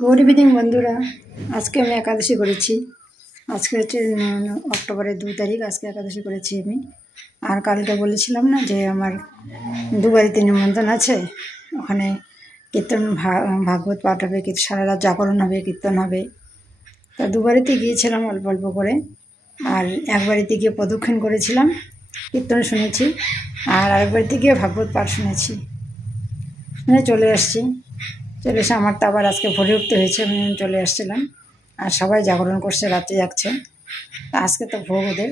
Good evening বন্ধুরা। আজকে আমি একাদশী করেছি। আজকে হচ্ছে অক্টোবরের 2 তারিখ। আজকে একাদশী করেছি আমি। আর কালকে বলেছিলাম না যে আমার দুবারিতে নিমন্ত্রণ আছে, ওখানে কীর্তন ভাগবত পাঠ হবে, সারা রাত জাগরণ হবে, কীর্তন হবে। তা দুবারিতে গিয়েছিলাম অল্প অল্প করে। আর একবারিতে গিয়ে প্রদক্ষিণ করেছিলাম, কীর্তন শুনেছি। আর আরেকবারিতে গিয়ে ভাগবত পাঠ শুনেছি, শুনে চলে এসেছি। চলে এসে আমার তো আবার আজকে ভোরে উঠতে হয়েছে, আমি চলে আসছিলাম। আর সবাই জাগরণ করছে, রাত্রে যাচ্ছে। তা আজকে তো ভোগ ওদের,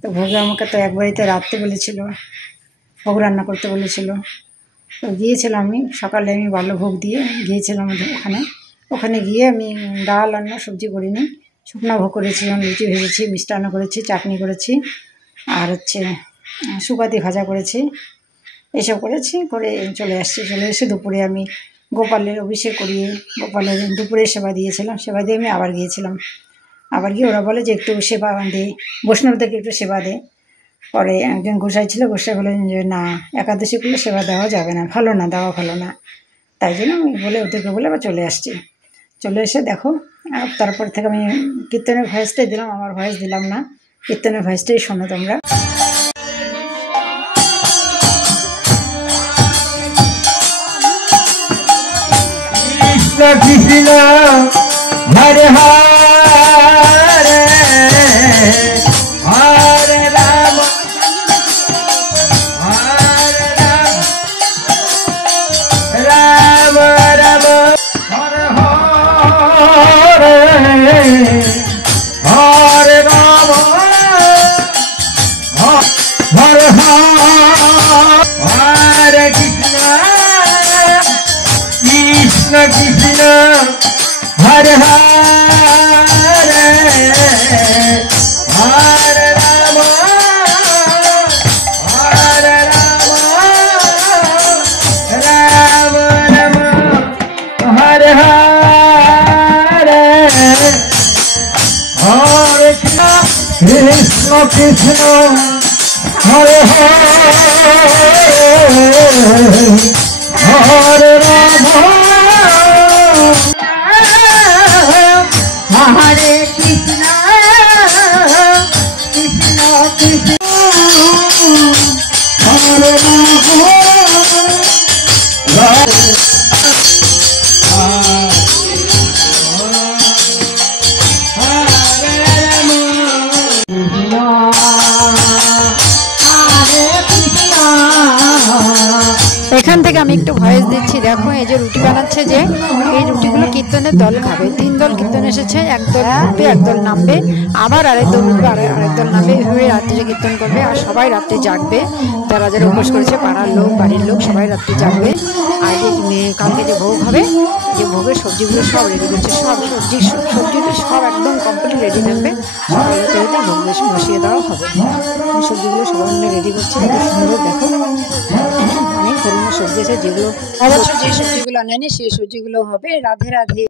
তো ভোগে আমাকে তো একবারিতে রাত্রে বলেছিল, ভোগ রান্না করতে বলেছিল। তো গিয়েছিলাম আমি সকালে, আমি বাল্যভোগ দিয়ে গিয়েছিলাম ওখানে। ওখানে গিয়ে আমি ডাল অন্য সবজি করিনি, শুকনো ভোগ করেছি। লুচি ভেজেছি, মিষ্টান্ন করেছি, চাটনি করেছি, আর হচ্ছে শুকাতি ভাজা করেছি। এসব করেছি, করে চলে আসছি। চলে এসে দুপুরে আমি গোপালের অভিষেক করিয়ে গোপালের দুপুরে সেবা দিয়েছিলাম। সেবা দিয়ে আমি আবার গিয়েছিলাম। আবার গিয়ে ওরা বলে যে একটু সেবা দে, বৈষ্ণবদেরকে একটু সেবা দে। পরে একজন গোসাই ছিল, গোসাই বলেন যে না, একাদশী করলে সেবা দেওয়া যাবে না, ভালো না, দেওয়া ভালো না। তাই জন্য আমি বলে ওদেরকে বলে আবার চলে আসছি। চলে এসে দেখো, তারপর থেকে আমি কীর্তনের ভয়েসটাই দিলাম, আমার ভয়েস দিলাম না। কীর্তনের ভয়েসটাই শোনো তোমরা। কৃষ্ণ হরে হরে হরে রাম হরে রাম রাম রাম হরে হরে হরে রাম হরে হরে কৃষ্ণ কৃষ্ণ কৃষ্ণ হরে হরে হরে রাম রাম রাম হরে হরে হরে কৃষ্ণ কৃষ্ণ হরে হরে রাম হরে কৃষ্ণ কৃষ্ণ কৃষ্ণ হরে এখান থেকে আমি একটু ভয়েস দিচ্ছি। দেখো, এই যে রুটি বানাচ্ছে, যে এই রুটিগুলো কীর্তনের দল খাবে। 3 দল কীর্তন এসেছে, একদল উঠবে, একদল নামবে, আবার আরেক দল উঠবে, আরেক দল নামবে। এভাবে রাত্রে কীর্তন করবে। আর সবাই রাত্রে জাগবে, যারা যারা উপোস করেছে, পাড়ার লোক, বাড়ির লোক, সবাই রাত্রে জাগবে। আর যে কালকে যে ভোগ হবে, যে ভোগের সবজিগুলো সব রেডি করছে, সব সবজিগুলো সব একদম কমপ্লিট রেডি থাকবে। সকালে তৈরিতে ভোগ বসিয়ে দেওয়া হবে। সবজিগুলো সবাই মিলে রেডি করছে, কত সুন্দর দেখো। অনেক ধরনের সবজি আছে, যেগুলো অবশ্য যে সবজিগুলো আনেনি সেই সবজিগুলো হবে। রাধে রাধে।